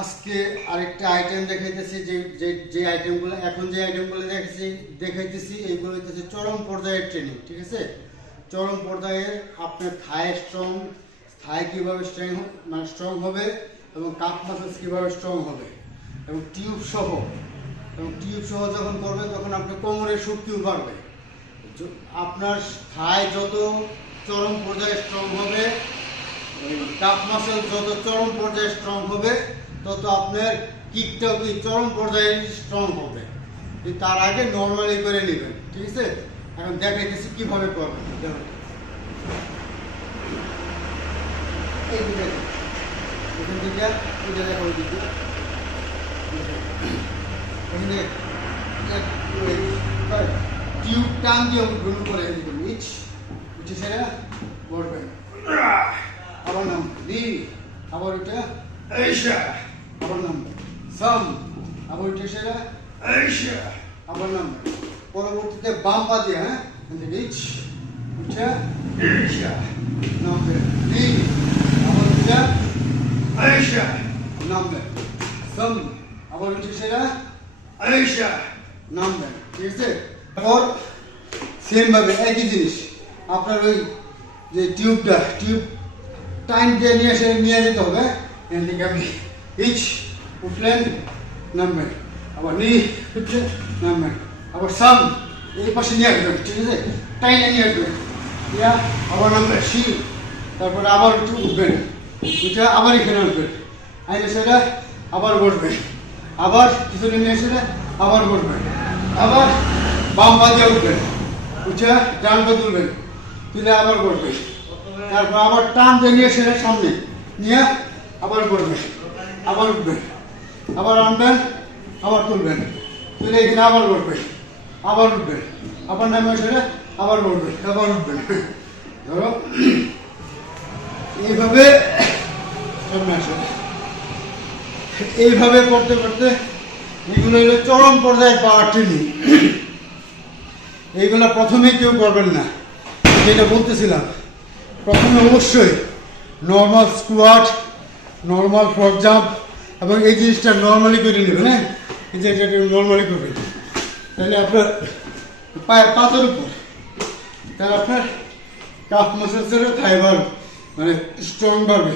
আজকে আরেকটা আইটেম দেখাইতেছি যে আইটেমগুলো এখন যে আইটেমগুলো দেখাইতেছি এইগুলো হচ্ছে চরম পর্যায়ের ট্রেনিং। ঠিক আছে, চরম পর্যায়ের আপনার থাই কীভাবে স্ট্রং হবে এবং কাপ মাসেলস কীভাবে স্ট্রং হবে এবং টিউব সহ যখন করবেন তখন আপনার কোমরের শক্তিও বাড়বে। আপনার থাই যত চরম পর্যায়ে স্ট্রং হবে, কাপ মাসেল যত চরম পর্যায়ে স্ট্রং হবে, তত আপনার কিকটাও কি চরম পর্যায়ে স্ট্রং হবে। তার আগে নর্মালি করে নেবেন। ঠিক আছে, এখন দেখাইতেছি কিভাবে করবেন। এই দিকে এখান থেকে ওই জায়গায় ওই দিকে টিউব টান দিয়ে গুলো করে দিবেন। উঠে সেরা করবেন, আবার নাম দি, আবার ওইটা এইশা, আবার নাম সাম, আবার উঠে সেরা এইশা, আবার নাম। পরবর্তীতে বাম পা দিয়ে উঠে এইশা নামবে, দি, আবার উঠে এইশা নামবে, সাম, আবার উঠে সেরা এইশা নামবে। ঠিক আছে, তারপর সেম ভাবে একই জিনিস আপনার ওই যে টিউব টাইম দিয়ে নিয়ে যেতে হবে। এখান থেকে আপনি উঠলেন, নামবেন, আবার উঠলেন, নামবেন, আবার সাম এই পাশে নিয়ে আসবেন। ঠিক আছে, টাইনে নিয়ে আসবেন, আবার নামবেন তারপরে আবার একটু উঠবেন, উঠে আবার এখানে আসবেন, আইনে সেটা আবার বসবেন, আবার পিছনে নিয়ে এসে আবার বসবেন, আবার বাম পা দিয়ে উঠবেন, উঠে ডান পা তুলবেন, তুলে আবার বসবেন, তারপর আবার টান দিয়ে নিয়ে এসে সামনে নিয়ে আবার বসবেন, আবার উঠবেন, আবার আনবেন, আবার তুলবেন, তুলে এখানে আবার বসবেন, আবার উঠবেন, আবার নামে এসে আবার বসবেন, আবার উঠবেন। ধরো এইভাবে এইভাবে করতে করতে এগুলো হলো চরম পর্যায়ে পাওয়ার ট্রেনিং। এইগুলো প্রথমে কেউ করবেন না, যেটা বলতেছিলাম। প্রথমে অবশ্যই normal squat, normal frog jump এবং এই জিনিসটা নর্মালি করে নেবেন। হ্যাঁ, এই যে এটা নর্মালি করবেন, তাহলে আপনার পায়ের পাতার উপর, তাহলে আপনার কাফ মাসেলসেরও ফাইবার মানে স্ট্রং বাড়বে।